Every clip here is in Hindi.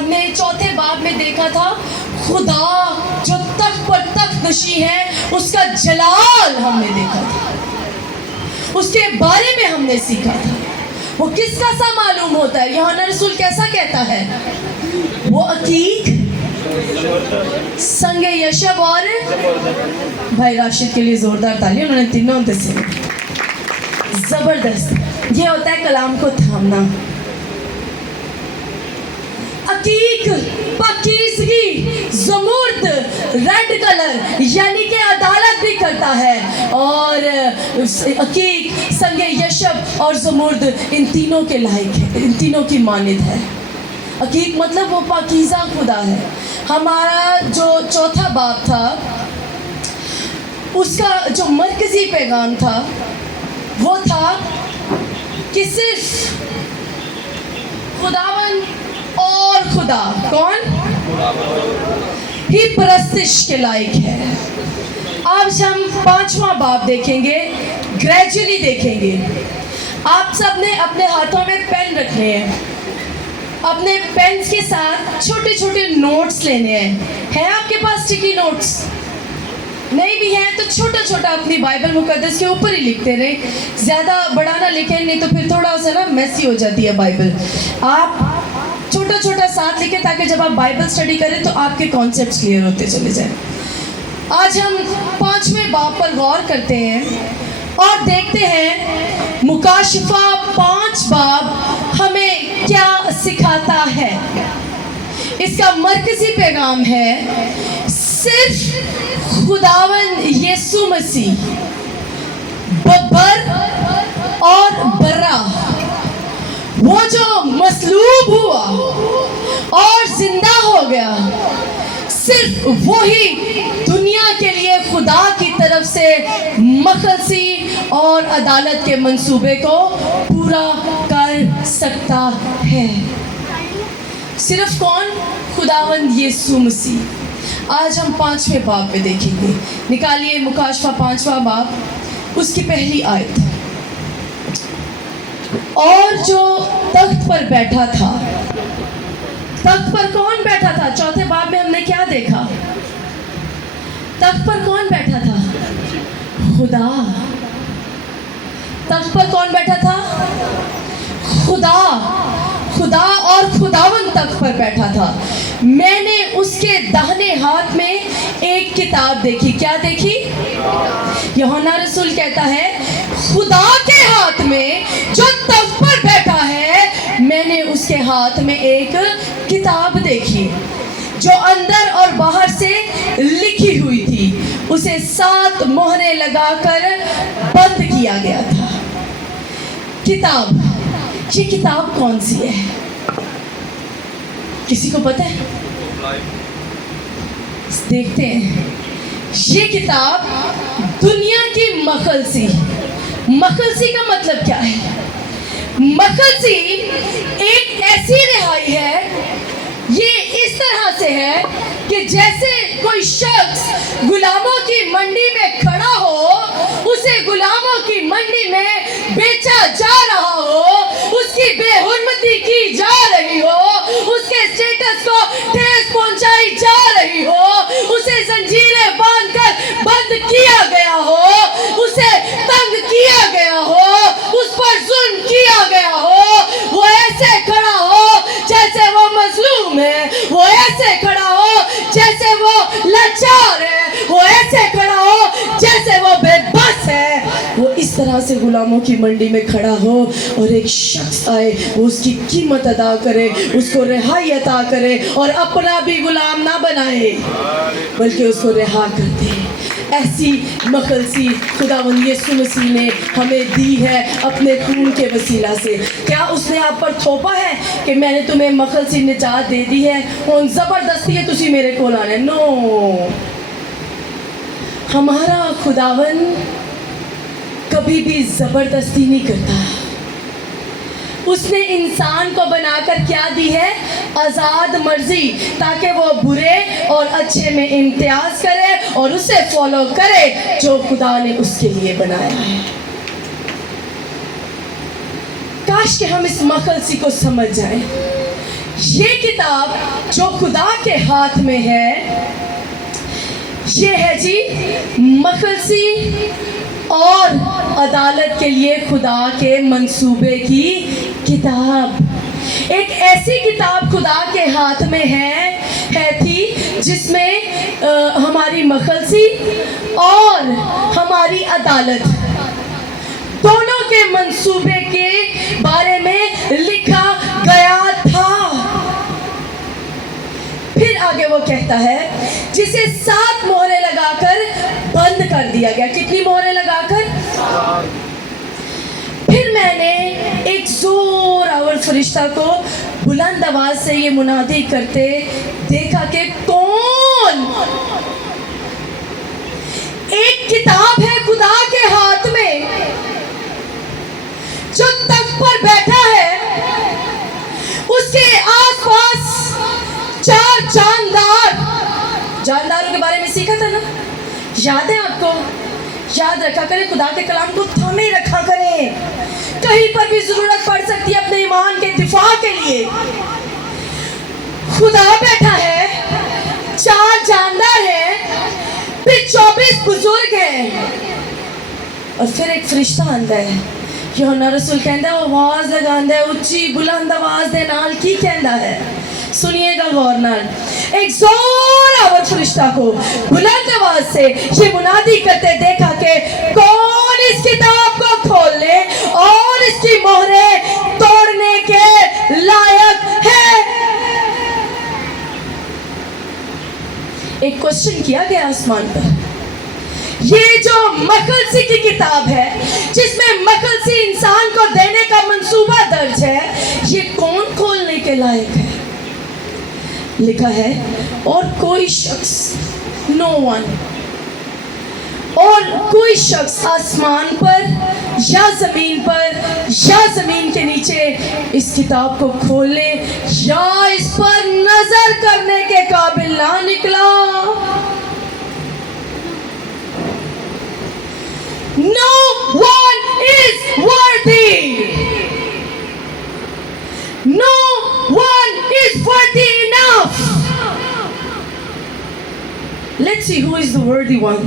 हमने चौथे बाब में देखा था खुदा जो तख्त पर तख्त नशी है, उसका जलाल हमने देखा था, उसके बारे में हमने सीखा था। वो किसका सा मालूम होता है? यूहन्ना रसूल कैसा कहता है? वो अकीक, संगे यशब और भाई राशिद के लिए जोरदार ताली, उन्होंने तीनों से जबरदस्त। ये होता है कलाम को थामना। अकीक, पाकीज़गी, ज़मुर्द, रेड कलर यानी कि अदालत भी करता है, और अकीक, संगे यशब और ज़मुर्द इन तीनों के लायक है, इन तीनों की मानिद है। अकीक मतलब वो पाकीज़ा खुदा है। हमारा जो चौथा बाब था उसका जो मरकज़ी पैगाम था वो था कि सिर्फ खुदावन और खुदा कौन ही परस्तिश के लायक है। आज हम पांचवा बाब देखेंगे, ग्रेजुअली देखेंगे। आप सब ने अपने हाथों में पेन रखने हैं, अपने पेन के साथ छोटे छोटे नोट्स लेने हैं आपके पास स्टिकी नोट्स? नहीं भी है तो छोटा छोटा अपनी बाइबल मुकद्दस के ऊपर ही लिखते रहे, ज़्यादा बड़ा ना लिखें, नहीं तो फिर थोड़ा सा ना मैसी हो जाती है बाइबल। आप छोटा छोटा साथ लिखें ताकि जब आप बाइबल स्टडी करें तो आपके कॉन्सेप्ट्स क्लियर होते चले जाएं। आज हम पांचवें बाब पर गौर करते हैं और देखते हैं मुकाशफा 5 बाब हमें क्या सिखाता है। इसका मरकज़ी पैगाम है सिर्फ खुदावन यीशु मसीह बब्बर और बर्रा, वो जो मसलूब हुआ और जिंदा हो गया, सिर्फ वही दुनिया के लिए खुदा की तरफ से मखलसी और अदालत के मंसूबे को पूरा कर सकता है। सिर्फ कौन? खुदावंद यीशु मसीह। आज हम 5वें बाब में देखेंगे। निकालिए मुकाशफा 5वां बाब, उसकी पहली आयत। और जो तख्त पर बैठा था, तख्त पर कौन बैठा था? चौथे बाब में हमने क्या देखा? तख्त पर कौन बैठा था? खुदा। तख्त पर कौन बैठा था? खुदा। खुदा और खुदावन तख्त पर बैठा था। मैंने उसके दाहिने हाथ में एक किताब देखी। क्या देखी? यूहन्ना रसूल कहता है खुदा के हाथ में जो तख्त पर बैठा है, मैंने उसके हाथ में एक किताब देखी जो अंदर और बाहर से लिखी हुई थी। उसे 7 मोहरें लगाकर बंद किया गया था। किताब, ये किताब कौन सी है? किसी को पता है? देखते हैं। ये किताब दुनिया की मखलसी। मखलसी का मतलब क्या है? मखलसी एक ऐसी रिहाई है, ये इस तरह से है कि जैसे कोई शख्स गुलामों की मंडी में खड़ा हो, उसे गुलामों की मंडी में बेचा जा रहा हो, उसकी बेहुरमती की जा रही हो, उसके स्टेटस को ठेस पहुंचाई जा रही हो, उसे जंजीरें बांधकर बंद किया गया हो, उसे तंग किया गया हो, उस पर जुल्म किया गया हो, वो ऐसे खड़ा हो जैसे वो मजलूम है, वो ऐसे खड़ा हो जैसे वो लाचार है, वो ऐसे खड़ा हो जैसे वो बेबस है। वो इस तरह से गुलामों की मंडी में खड़ा हो और एक शख्स आए, वो उसकी कीमत अदा करे, उसको रिहाई अता करे और अपना भी गुलाम ना बनाए बल्कि उसको रिहा कर दे। ऐसी मखलसी खुदावंद यीशु मसीह ने हमें दी है अपने खून के वसीला से। क्या उसने आप पर थोपा है कि मैंने तुम्हें मखलसी निजात दे दी है, उन ज़बरदस्ती है तुसी मेरे को लाने? नो, हमारा खुदावंद कभी भी ज़बरदस्ती नहीं करता। उसने इंसान को बनाकर क्या दी है? आज़ाद मर्जी, ताकि वो बुरे और अच्छे में इम्तियाज करे और उसे फॉलो करे जो खुदा ने उसके लिए बनाया है। काश कि हम इस मखलसी को समझ जाएं। ये किताब जो खुदा के हाथ में है, ये है जी मखलसी और अदालत के लिए खुदा के मंसूबे की किताब। एक ऐसी किताब खुदा के हाथ में है थी जिसमें हमारी मखलसी और हमारी अदालत दोनों के मंसूबे के बारे में लिखा गया था। फिर आगे वो कहता है जिसे 7 मोहरें लगाकर बंद कर दिया गया। कितनी मोहरें लगाकर? फिर मैंने एक जोरावर फरिश्ता को बुलंद आवाज से ये मुनादी करते देखा कि कौन? एक किताब है खुदा के हाथ में जो तख्त पर बैठा है, उसके आसपास 4 जानदारों के बारे में सीखा था ना, याद है आपको? याद रखा करें, खुदा के कलाम को थामे रखा करें, कहीं पर भी जरूरत पड़ सकती है अपने ईमान के दिफा के लिए। खुदा बैठा है, 4 जानदार हैं, फिर 24 बुजुर्ग हैं, और फिर एक फरिश्ता आंदा है। यूहन्ना रसूल कहता है, आवाज लगांदा है उच्ची बुलंद आवाज दे नाल। की कहता है? सुनिएगा गौर नाल। एक जोरावर फरिश्ता को बुलंद आवाज से ये मुनादी करते देखा कि कौन इस किताब को खोलने और इसकी मोहरें तोड़ने के लायक है। एक क्वेश्चन किया गया आसमान पर, ये जो मखलसी की किताब है जिसमें मखलसी इंसान को देने का मंसूबा दर्ज है, ये कौन खोलने के लायक है? लिखा है और कोई शख्स, नो वन, और कोई शख्स आसमान पर या जमीन पर या जमीन के नीचे इस किताब को खोलने या इस पर नजर करने के काबिल ना निकला। No one is worthy. No one is worthy enough. Let's see who is the worthy one.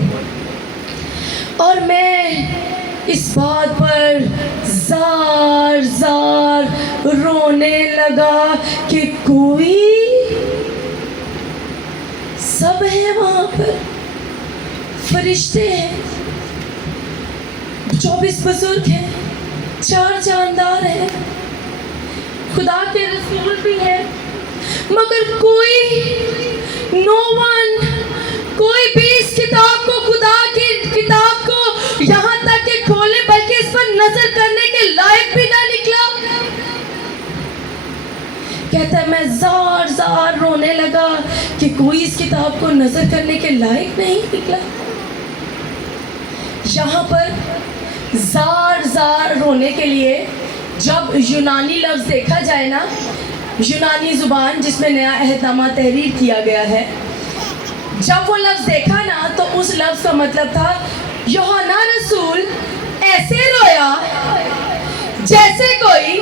और मैं इस बात पर जार रोने लगा कि कोई, सब है वहां पर, फरिश्ते हैं, 24 बुजुर्ग हैं, 4 जानदार हैं, खुदा के रसूल भी हैं, मगर कोई, नो वन, कोई भी इस किताब को, खुदा की किताब को यहाँ तक कि खोले बल्कि इस पर नजर करने के लायक भी ना निकला। कहता है मैं जार रोने लगा कि कोई इस किताब को नजर करने के लायक नहीं निकला। यहाँ पर जार रोने के लिए जब यूनानी लफ्ज़ देखा जाए ना, यूनानी ज़ुबान जिसमें नया अहदनामा तहरीर किया गया है, जब वो लफ्ज़ देखा ना तो उस लफ्ज़ का मतलब था यूहन्ना रसूल ऐसे रोया जैसे कोई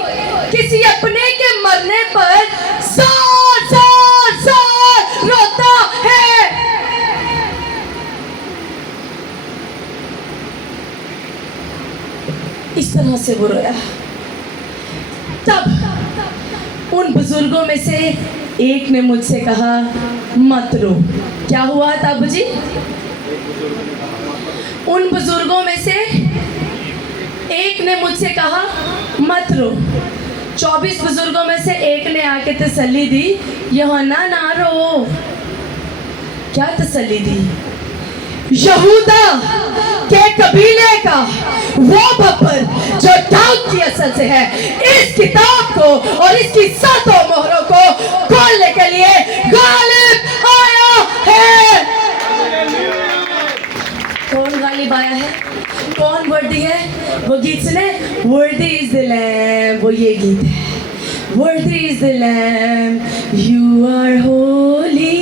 किसी अपने के मरने पर ज़ोर रोता है। इस तरह से वो रोया। तब उन बुजुर्गों में से एक ने मुझसे कहा मत रो। क्या हुआ तब जी? उन बुजुर्गों में से एक ने मुझसे कहा मत रो। 24 बुजुर्गों में से एक ने आके तसल्ली दी, यूहन्ना ना रो। क्या तसल्ली दी? यहूदा के कबीले का वो बब्बर जो दाऊद की असल से है, इस किताब को और इसकी 7 मोहरों को खोलने के लिए गालिब आया है। कौन गालिब आया है? कौन वर्दी है? वो गीत सुने, वर्दी इज द लैम्ब, वो ये गीत है, worthy is the lamb you are holy.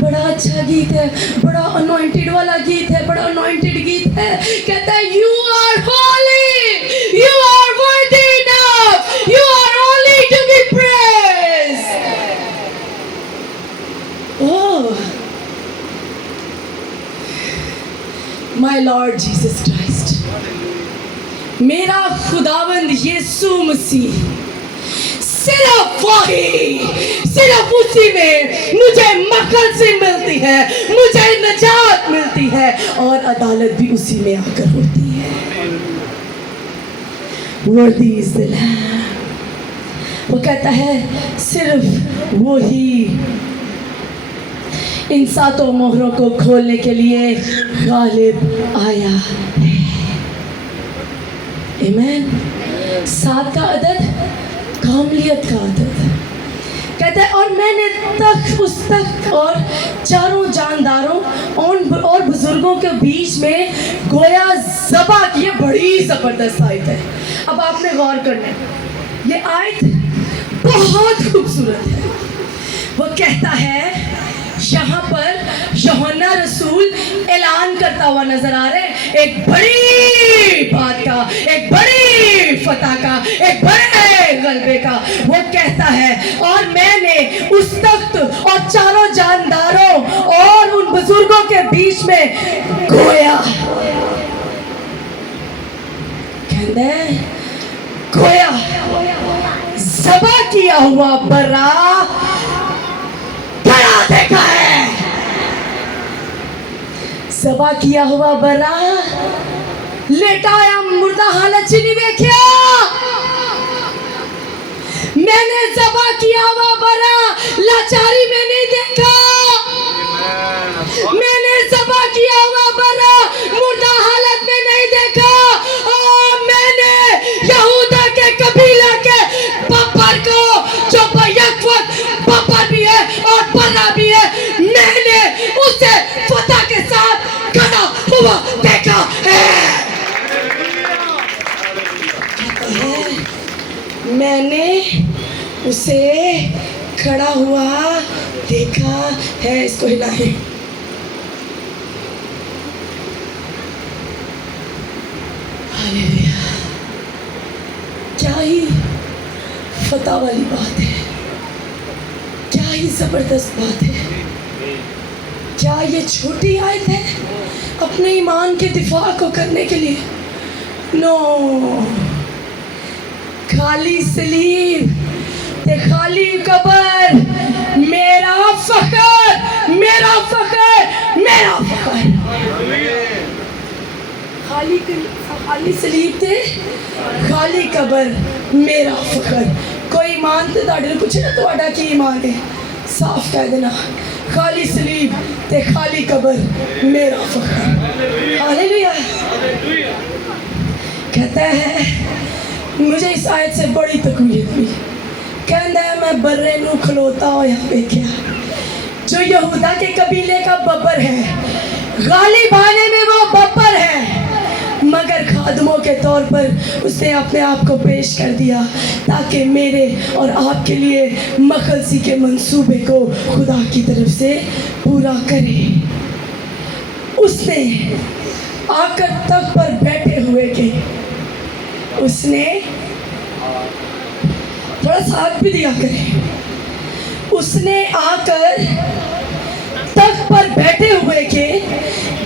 बड़ा अच्छा गीत है, बड़ा अनॉइंटेड वाला गीत है, बड़ा अनॉइंटेड गीत है। कहता है you are holy, you are worthy enough, you are holy to be praised. My Lord Jesus Christ, मेरा खुदावंद यीशु मसीह, सिर्फ उसी में मुझे मखलसी मिलती है, मुझे निजात मिलती है और अदालत भी उसी में आकर होती है। Worthy is the Lamb। वो कहता है सिर्फ वो ही इन सातों मोहरों को खोलने के लिए गालिब आया है। आमीन। 7 का अदद कामलियत का अदद कहता है, और मैंने उस तख्त और चारों जानदारों और बुजुर्गों के बीच में गोया ज़बा की। ये बड़ी ज़बरदस्त आयत है। अब आपने गौर करना है, ये आयत बहुत खूबसूरत है। वो कहता है यहाँ पर यूहन्ना रसूल ऐलान करता हुआ नजर आ रहे हैं एक बड़ी बात का, एक बड़ी फतह का, एक बड़े गलबे का। वो कहता है, और मैंने उस तख्त और चारों जानदारों और उन बुजुर्गों के बीच में गोया, कहते हैं गोया ज़बा किया हुआ बर्रा खड़ा देखा है। ज़बा किया हुआ बर्रा लेटाया मुर्दा हालत च नहीं देखा। मैंने ज़बा किया हुआ बर्रा लाचारी में नहीं देखा। मैंने ज़बा किया हुआ बर्रा मुर्दा हालत में नहीं देखा। और मैंने यहूदा के कबीला के बब्बर को, जो यकवत बब्बर भी है और बर्रा भी है, मैंने उसे फतह के साथ खड़ा हुआ देखा है। मैंने उसे खड़ा हुआ देखा है। इसको हिलाएं। हालेलुया। क्या ही फतह वाली बात है, क्या ही जबरदस्त बात है। क्या ये छोटी आयत है अपने ईमान के दिफा को करने के लिए? नो, खाली सलीब ते खाली कबर, मेरा फखर, मेरा फखर, मेरा फखर। खाली सलीब ते खाली कबर, मेरा फखर। कोई ईमान ते तुहाडे नूं पुछे ना तुहाडा की ईमान है, साफ कह देना खाली सलीब ते खाली कबर, मेरा फखर। हालेलुया। कहता है मुझे इस आयत से बड़ी तकलीफ हुई। कहता है मैं बर्रे नूं खलोता होया देखा, जो यहूदा के कबीले का बब्बर है, गालिब आने में वो बब्बर है, मगर खादमों के तौर पर उसने अपने आप को पेश कर दिया ताकि मेरे और आपके लिए मखलसी के मंसूबे को खुदा की तरफ से पूरा करे। उसने आकर तख्त पर बैठे हुए के, उसने थोड़ा साथ भी दिया करे, उसने आकर तख्त पर बैठे हुए के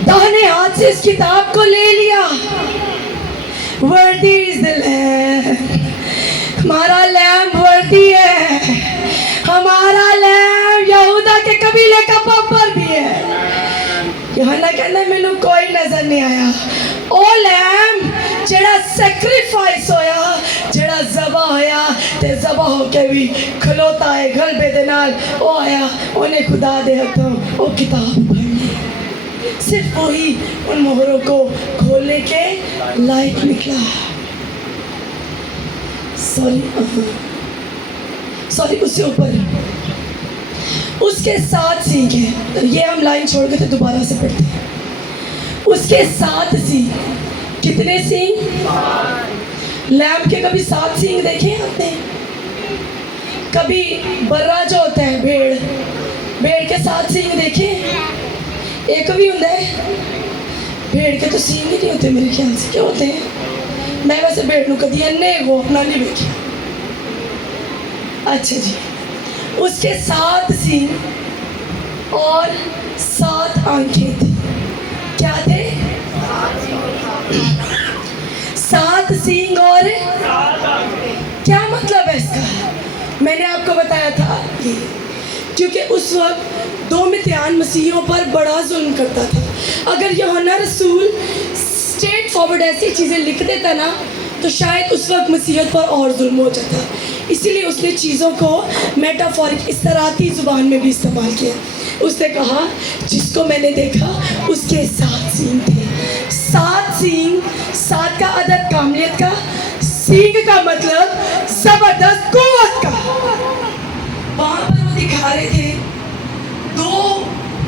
दाहिने हाथ से इस किताब को ले लिया। वर्दी इज द लैम्ब, हमारा लैम्ब वर्दी है, हमारा लैम्ब यहूदा के कबीले का बब्बर भी है। यूहन्ना कहना मैनू कोई नजर नहीं आया। ओ लैम्ब जेड़ा सैक्रिफाइस होया, जेड़ा ज़बा होया ते ज़बा होके भी खलोता है गलबे दे नाल, ओ आया, उन्हें खुदा दे हथों ओ किताब पढ़नी। सिर्फ वही उन मोहरों को खोलने के लायक निकला। सॉरी उससे ऊपर उसके 7 सींग हैं। ये हम लाइन छोड़ के तो दोबारा से पढ़ते हैं। उसके 7 सींग। कितने सींग? लैम्ब के कभी 7 सींग देखे आपने? कभी बर्रा जो होता है भेड़, भेड़ के 7 सींग देखे? एक भी होता है। भेड़ के तो सींग ही नहीं होते मेरे ख्याल से, क्या होते हैं? मैं वैसे भेड़ नूं कदी इन्ने वो अपना नहीं देखा। अच्छा जी, उसके 7 सींग और 7 आंखें थी। क्या थे? सींग और क्या मतलब है इसका? मैंने आपको बताया था कि क्योंकि उस वक्त दो मित्यान मसीहियों पर बड़ा जुल्म करता था। अगर यूहन्ना रसूल स्ट्रेट फॉरवर्ड ऐसी चीज़ें लिख देता ना तो शायद उस वक्त मसीहत पर और जुल्म हो जाता। इसीलिए उसने चीज़ों को मेटाफोरिक इस्तराती ज़ुबान में भी इस्तेमाल किया। उसने कहा जिसको मैंने देखा उसके 7 सींग थे। 7 सींग, 7 का अदद कामलियत का, सींग का मतलब जबरदस्त कुव्वत का। वहाँ पर वो दिखा रहे थे 2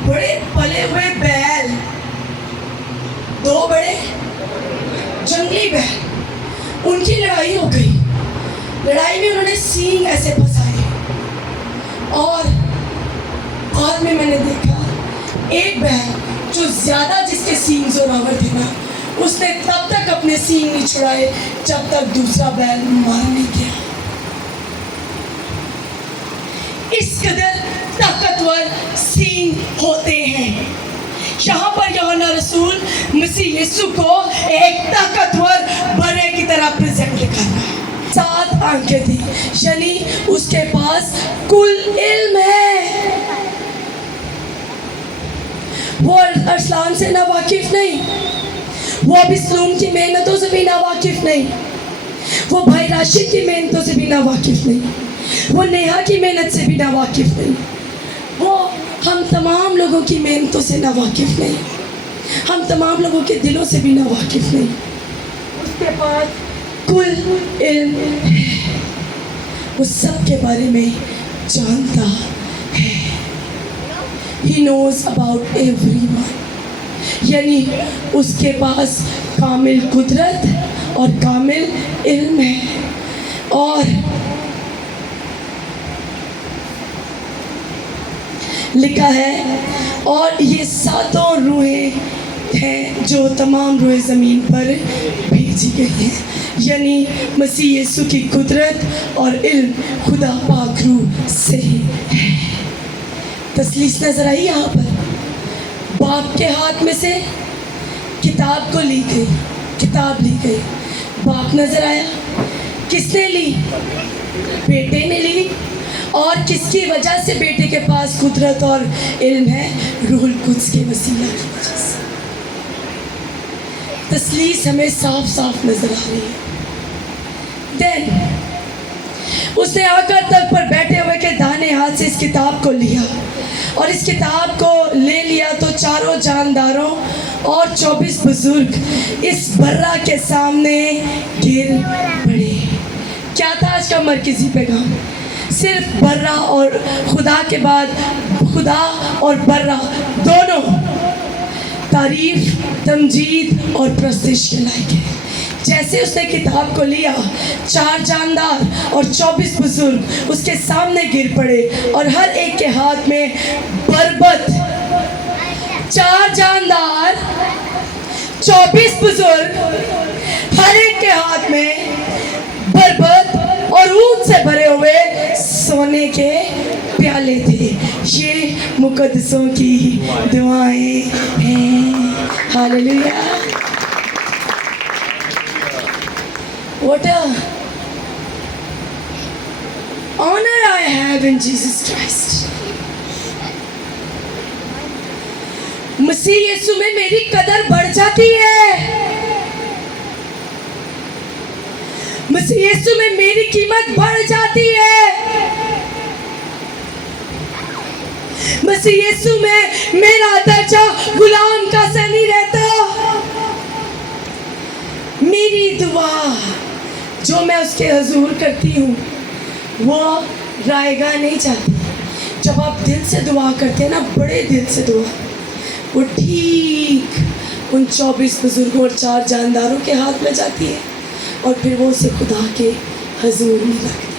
बड़े पले हुए बैल, 2 बड़े जंगली बैल, उनकी लड़ाई हो गई। लड़ाई में उन्होंने सींग ऐसे फंसाए और बाद में मैंने देखा एक बैल जो ज़्यादा जिसके सींग जोरावर थे ना, उसने तब तक अपने सींग नहीं छुड़ाए जब तक दूसरा बैल मार नहीं गया। इस कदर ताकतवर सींग होते हैं। यहाँ पर यूहन्ना रसूल मसीह यीशु को एक ताकतवर बड़े की तरह प्रेजेंट कर रहा है। 7 आंखें थी, यानी उसके पास कुल इल्म है। वो अरसलान से ना वाकिफ नहीं, वो अबिस्लूम की मेहनतों से भी ना वाकिफ नहीं, वो भाई राशिद की मेहनतों से भी ना वाकिफ नहीं, वो नेहा की मेहनत से भी ना वाकिफ नहीं, वो हम तमाम लोगों की मेहनतों से ना वाकिफ नहीं, हम तमाम लोगों के दिलों से भी ना वाकिफ नहीं। उसके पास कुल इल्म है, वो सब के बारे में जानता है। He knows about everyone, यानी उसके पास कामिल कुदरत और कामिल इल्म है। और लिखा है और ये 7 रूहें हैं जो तमाम रूहें ज़मीन पर भेजी गई हैं, यानी मसीह यीशु की कुदरत और इल्म खुदा पाक रूह से है। तसलीस नजर आई यहाँ पर। बाप के हाथ में से किताब को ली गई, किताब ली गई, बाप नजर आया। किसने ली? बेटे ने ली। और किसकी वजह से बेटे के पास कुदरत और इल्म है? रूहुल कुद्स के वसीला की वजह से। तसलीस हमें साफ साफ नजर आ रही है। देन उसने आकर तख्त पर बैठे हुए के दाहिने हाथ से इस किताब को लिया और इस किताब को ले लिया तो चारों जानदारों और 24 बुजुर्ग इस बर्रा के सामने गिर पड़े। क्या था आज का मरकजी पैगाम? सिर्फ बर्रा और खुदा के बाद खुदा और बर्रा दोनों तारीफ, तमजीद और प्रस्तिश के लायक है। जैसे उसने किताब को लिया, 4 जानदार और 24 बुजुर्ग उसके सामने गिर पड़े और हर एक के हाथ में बरबत। 4 जानदार, 24 बुजुर्ग, हर एक के हाथ में बरबत और ऊंट से भरे हुए सोने के प्याले थे। ये मुकद्दसों की दुआएं हैं। Hallelujah. What a honor I have in Jesus Christ. मसीह यीशु में मेरी कदर बढ़ जाती है। मसीह यीशु में मेरी कीमत बढ़ जाती है। मसीह यीशु में मेरा दर्जा गुलाम का सा नहीं रहता। मेरी दुआ जो मैं उसके हजूर करती हूँ वो रायगा नहीं जाती। जब आप दिल से दुआ करते हैं ना, बड़े दिल से दुआ, वो ठीक उन 24 बुजुर्गों और 4 जानदारों के हाथ में जाती है और फिर वो उसे खुदा के हजूर में रख देते।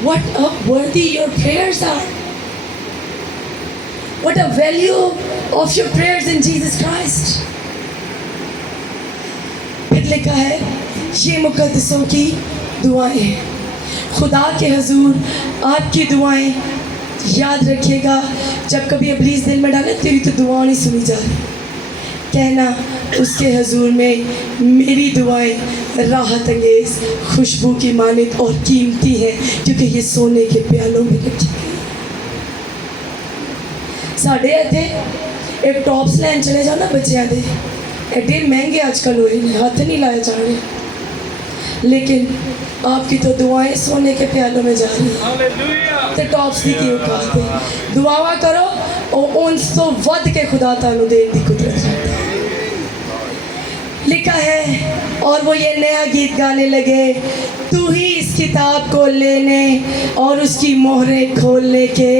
What a worthy your prayers are. What a value of your prayers in Jesus Christ. फिर लिखा है ये मुकद्दसों की दुआएं हैं। खुदा के हजूर आपकी दुआएं याद रखिएगा। जब कभी इब्लीस दिल में डाले तेरी तो दुआ नहीं सुनी जा रही, कहना उसके हजूर में मेरी दुआएं राहत अंगेज खुशबू की मानित और कीमती हैं, क्योंकि ये सोने के प्यालों में रखी गई। साढ़े इतने एक टॉप्स लैन चले जाओ ना बच्चों के, एडे महंगे आजकल हुए हैं, हाथ नहीं लाए जा रहे, लेकिन आपकी तो दुआएं सोने के प्यालों में जा रही हैं। तो टॉप्स की क्यों कहते दुआवा करो और उन तो वध के खुदा तानू देने की कुदरत रखता है। लिखा है और वो ये नया गीत गाने लगे, तू ही इस किताब को लेने और उसकी मोहरें खोलने के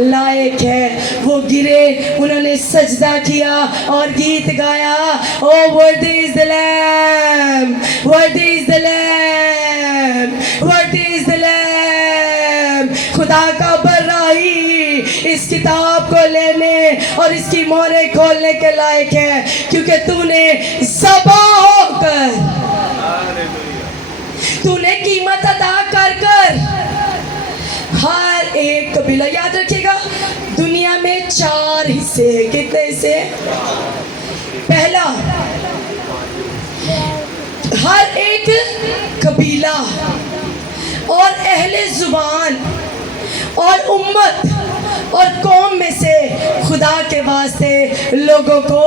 लायक है। वो गिरे, उन्होंने सजदा किया और गीत गाया, ओ वर्दी इज द लैम, वर्दी इज द लैम, वर्दी इज द लैम। खुदा का बर्राही इस किताब को लेने और इसकी मोहरें खोलने के लायक है, क्योंकि तूने ज़बा होकर, तूने कीमत अदा कर कर हर एक कबीला, याद रखिएगा दुनिया में 4 हिस्से हैं। कितने हिस्से? पहला, हर एक कबीला और अहले जुबान और उम्मत और कौम में से खुदा के वास्ते लोगों को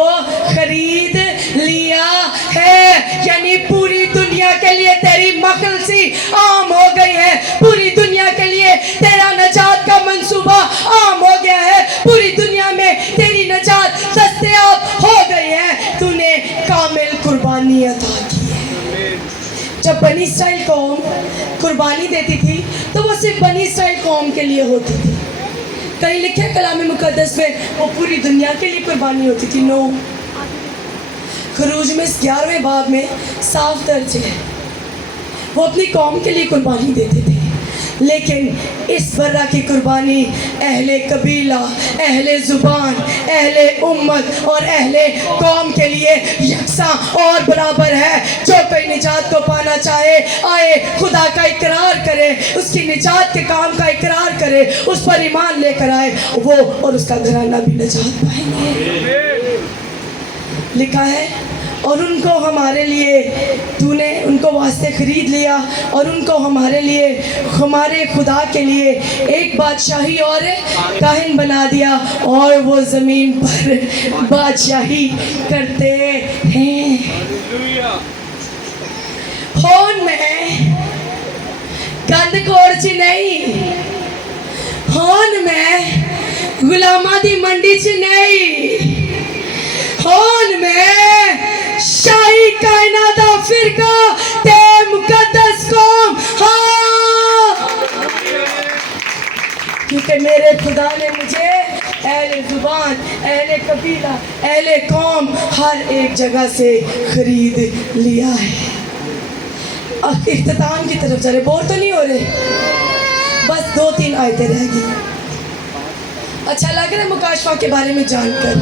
खरीद लिया है। यानी पूरी दुनिया के लिए तेरी मखलसी आम हो गई है, पूरी दुनिया के लिए तेरा नजात का मंसूबा आम हो गया है, पूरी दुनिया में तेरी नजात दस्तयाब हो गई है। तूने कामिल कुर्बानी अदा की है। जब बनी इस्राइल कौम कुर्बानी देती थी तो वो सिर्फ बनी इस्राइल कौम के लिए होती थी। कहीं लिखे कलाम मुकद्दस में वो पूरी दुनिया के लिए कुर्बानी होती थी। नो, खरूज में 11वें बाब में साफ दर्ज है वो अपनी कौम के लिए कुर्बानी देते थे, लेकिन इस बर्रा की कुर्बानी अहले कबीला, अहले ज़ुबान, अहले उम्मत और अहले कौम के लिए यकसा और बराबर है। जो कोई निजात को पाना चाहे आए, खुदा का इकरार करे, उसकी निजात के काम का इकरार करे, उस पर ईमान लेकर आए, वो और उसका घराना भी निजात पाएंगे। लिखा है और उनको हमारे लिए तूने उनको वास्ते खरीद लिया और उनको हमारे लिए, हमारे खुदा के लिए एक बादशाही और काहिन बना दिया, और वो ज़मीन पर बादशाही करते हैं। होन में गंद कोड़ नहीं, होन में गुलामा दी मंडी च नहीं, होन में शाही कायनात दा फिरका ते मुकद्दस कौम। हाँ, क्योंकि मेरे खुदा ने मुझे अहले जुबान, अहले कबीला, अहले कौम हर एक जगह से खरीद लिया है। अब इख्तिताम की तरफ जा रहे, बोर तो नहीं हो रहे, बस 2-3 आयतें रह गई। अच्छा लग रहा है मुकाशफा के बारे में जानकर।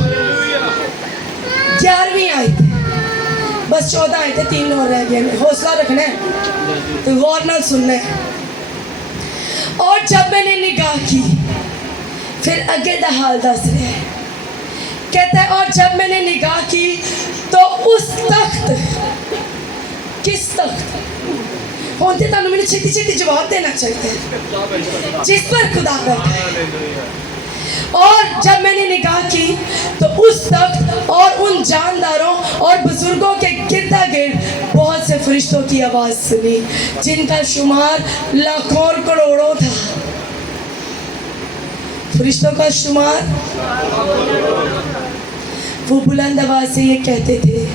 11वीं आयत, बस 14 आयतें, 3 और रह गए। हौसला रखना है तो गौर ना सुनना है। और जब मैंने निगाह की, फिर आगे दा हाल दस रहे हैं, कहता है और जब मैंने निगाह की तो उस तख्त, किस तख्त होते तो मैंने छेती छेती जवाब देना चाहिए, जिस पर खुदा बैठा है। और जब मैंने निगाह की तो उस तख्त और उन जानदारों और बुजुर्गों के गिरदा गिर्द बहुत से फरिश्तों की आवाज़ सुनी, जिनका शुमार लाखों और करोड़ों था। फरिश्तों का शुमार, वो बुलंद आवाज से ये कहते थे,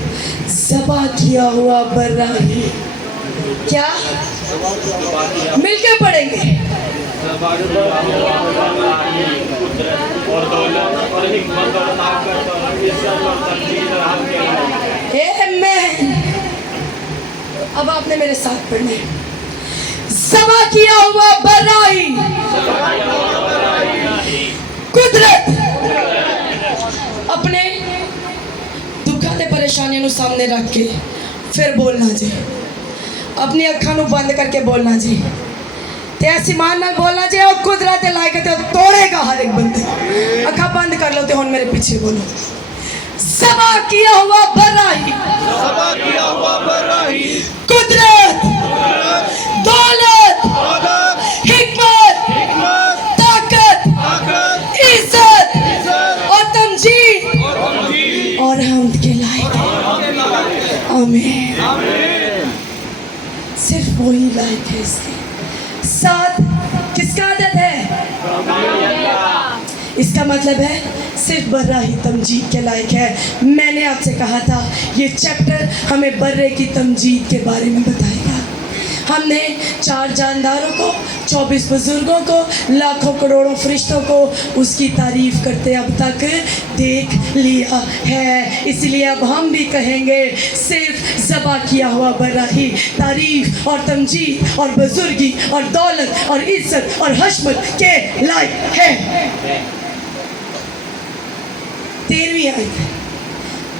ज़बा किया हुआ बर्राही। क्या? मिलकर पढ़ेंगे। अब आपने मेरे साथ पढ़ना है। ज़बा किया हुआ बर्राही कुदरत। अपने दुखा ते परेशानियों को सामने रख के फिर बोलना जी, अपनी अखा को बंद करके बोलना जी, ते ऐसी मान ना बोलना जी, और कुदरत लायक ते तोड़ेगा हर एक बंदे। अखा बंद कर लो ते हुण मेरे पीछे बोलो, सबा किया हुआ बराही, सबा किया हुआ बराही, कुदरत, दौलत, दौलत, हिकमत, हिकमत, ताकत, ताकत, इज्जत इज्जत और तमजीद और तमजीद और हमद के लायक है। आपके लायक है। आमीन। आमीन। सिर्फ वही लायक है इसके साथ। किसका आदत है? इसका मतलब है सिर्फ बर्रा ही तमजीद के लायक है। मैंने आपसे कहा था ये चैप्टर हमें बर्रे की तमजीद के बारे में बताएगा। हमने 4 जानदारों को, 24 बुजुर्गों को, लाखों करोड़ों फरिश्तों को उसकी तारीफ करते अब तक देख लिया है। इसलिए अब हम भी कहेंगे सिर्फ ज़बा किया हुआ बर्रा ही तारीफ और तमजीद और बुजुर्गी और दौलत और इज्जत और हशमत के लायक है। 13वीं आयत,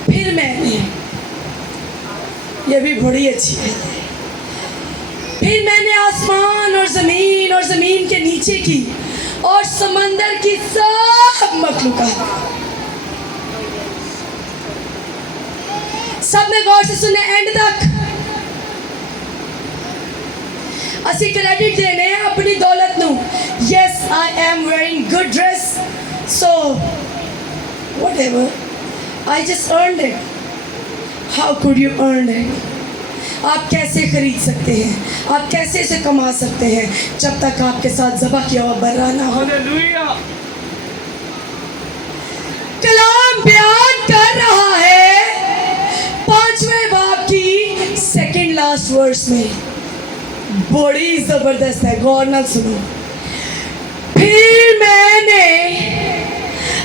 फिर मैंने, ये भी बड़ी अच्छी आयत है, फिर मैंने आसमान और ज़मीन के नीचे की और समंदर की सब मखलूकात, सब में गौर से सुने एंड तक। असी क्रेडिट देने हैं अपनी दौलत नू। Yes, I am wearing good dress, so whatever, I just earned it. How could you earn it? आप कैसे खरीद सकते हैं? आप कैसे इसे कमा सकते हैं जब तक आपके साथ ज़बा किया हुआ बर्रा ना हो? हालेलुया। कलाम बयान कर रहा है 5वें बाब की सेकंड लास्ट वर्स में, बड़ी जबरदस्त है, गौर ना सुनो। फिर मैंने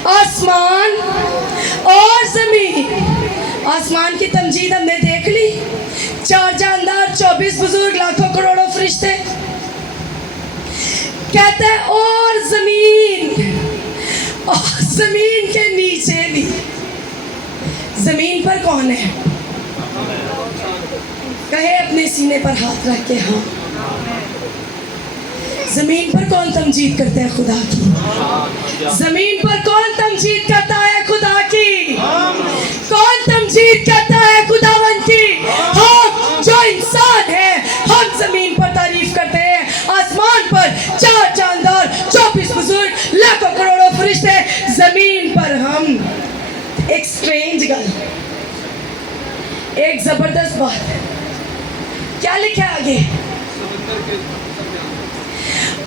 आसमान और ज़मीन, आसमान की तमजीद हमने देख ली, 4 जानदार, 24 बुजुर्ग, लाखों करोड़ों फरिश्ते, कहते हैं और ज़मीन के नीचे भी। ज़मीन पर कौन है? कहे अपने सीने पर हाथ रख के हाँ। ज़मीन पर कौन तमजीद करते हैं खुदा की? ज़मीन पर कौन तमजीद करता है खुदा की? कौन तमजीद करता है खुदावन की? हम जो इंसान हैं, हम ज़मीन पर तारीफ करते हैं। आसमान पर 4 जानदार, 24 बुजुर्ग, लाखों करोड़ों फरिश्ते, ज़मीन पर हम। एक स्ट्रेंज गल, एक ज़बरदस्त बात, क्या लिखा है आगे?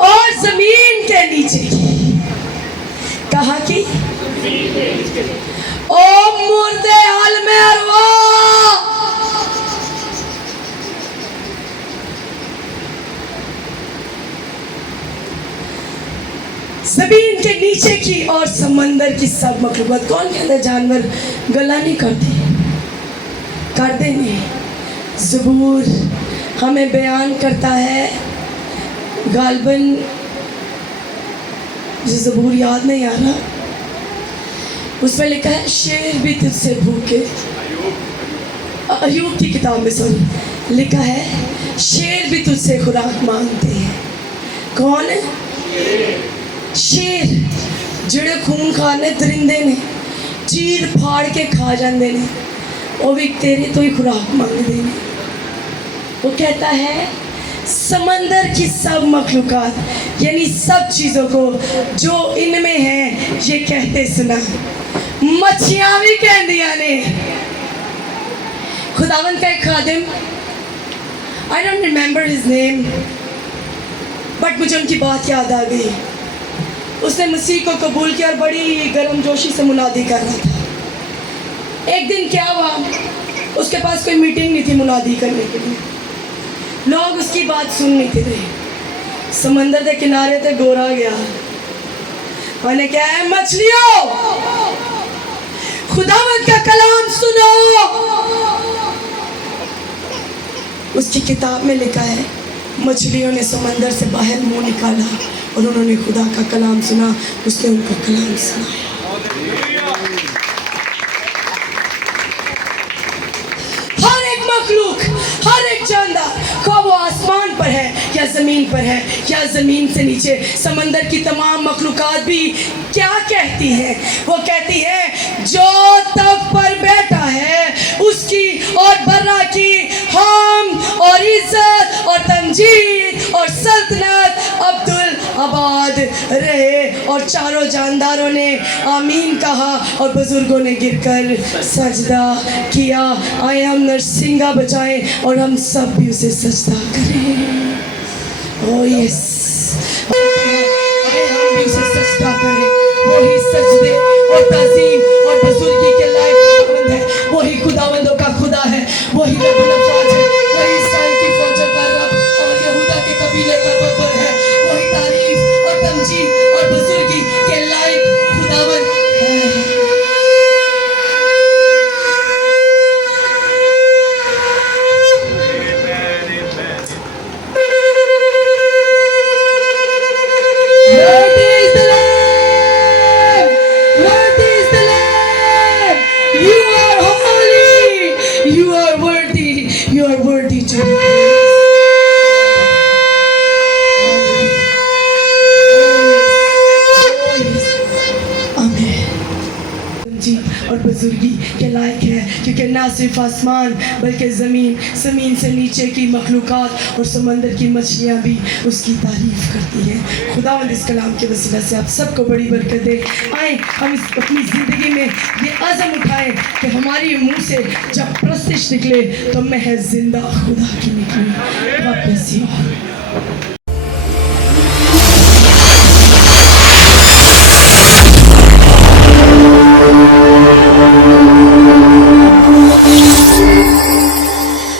और ज़मीन के नीचे की, कहा कि ओ मुर्दे आलमे अरवा, ज़मीन के नीचे की और समंदर की सब मखलूक़ात। कौन कहता है जानवर गला नहीं करते? कर देंगे। ज़बूर हमें बयान करता है, गालबन मुझे ज़बूर याद नहीं आ रहा, उसमें लिखा है शेर भी तुझसे भूखे। अयूब की किताब में सुन लिखा है शेर भी तुझसे खुराक मांगते हैं। कौन है? शेर जिहड़े खून खाने दरिंदे ने, चीर फाड़ के खा जाते हैं, वो भी तेरे तो ही खुराक मांगते हैं। वो कहता है समंदर की सब मखलूकात, यानी सब चीज़ों को जो इनमें है, ये कहते सुना। मच्छियाँ भी कहदिया ने। खुदावन का एक खादिम, I don't remember his name, but मुझे उनकी बात याद आ गई। उसने मसीह को कबूल किया और बड़ी गर्मजोशी से मुनादी कर रहा था। एक दिन क्या हुआ, उसके पास कोई मीटिंग नहीं थी मुनादी करने के लिए, लोग उसकी बात सुन नहीं थे। समंदर के किनारे ते गोरा गया, मैंने क्या है, मछलियों खुदावंद का कलाम सुनो। उसकी किताब में लिखा है मछलियों ने समंदर से बाहर मुंह निकाला और उन्होंने खुदा का कलाम सुना, उसने उनको कलाम सुनाया। हर एक मखलूक, हर एक जानदार, खा वो आसमान पर है या ज़मीन पर है या ज़मीन से नीचे, समंदर की तमाम मखलूकात भी क्या कहती है? वो कहती है जो तब पर जमजीद और सल्तनत अब्दुल आबाद रहे। और चारों जानदारों ने आमीन कहा और बुजुर्गों ने गिरकर सजदा किया। आए हम नरसिंगा बजाएं और हम सब भी उसे सजदा करें। ओ यस, आए हम भी उसे सजदा करें। वही सजदे और ताज़ीम और बुजुर्गी के लायक खुदावंद है। वही खुदावंदों का खुदा है। वही रब्बुल अफ़वाज है। वही इस्राएल की फौजों का रब और यहूदा के कबीले का बब्बर है। वही तारीफ और तमजीद और बुजुर्गी के लायक खुदावंद है। Worthy is the Lamb! Worthy is the Lamb! You are holy! You are worthy! You are worthy to be praised. Amen. जी और बुजुर्गी के लायक है, क्योंकि ना सिर्फ आसमान बल्कि ज़मीन से नीचे की मखलूक़ात और समंदर की मछलियाँ भी उसकी तारीफ़ करती हैं। खुदावंद इस कलाम के वसीला से आप सबको बड़ी बरकत दे। आए हम अपनी ज़िंदगी में ये आज़म उठाएं कि हमारी मुंह से जब प्रस्तिश निकले तो महज जिंदा खुदा की निकले। God bless you all.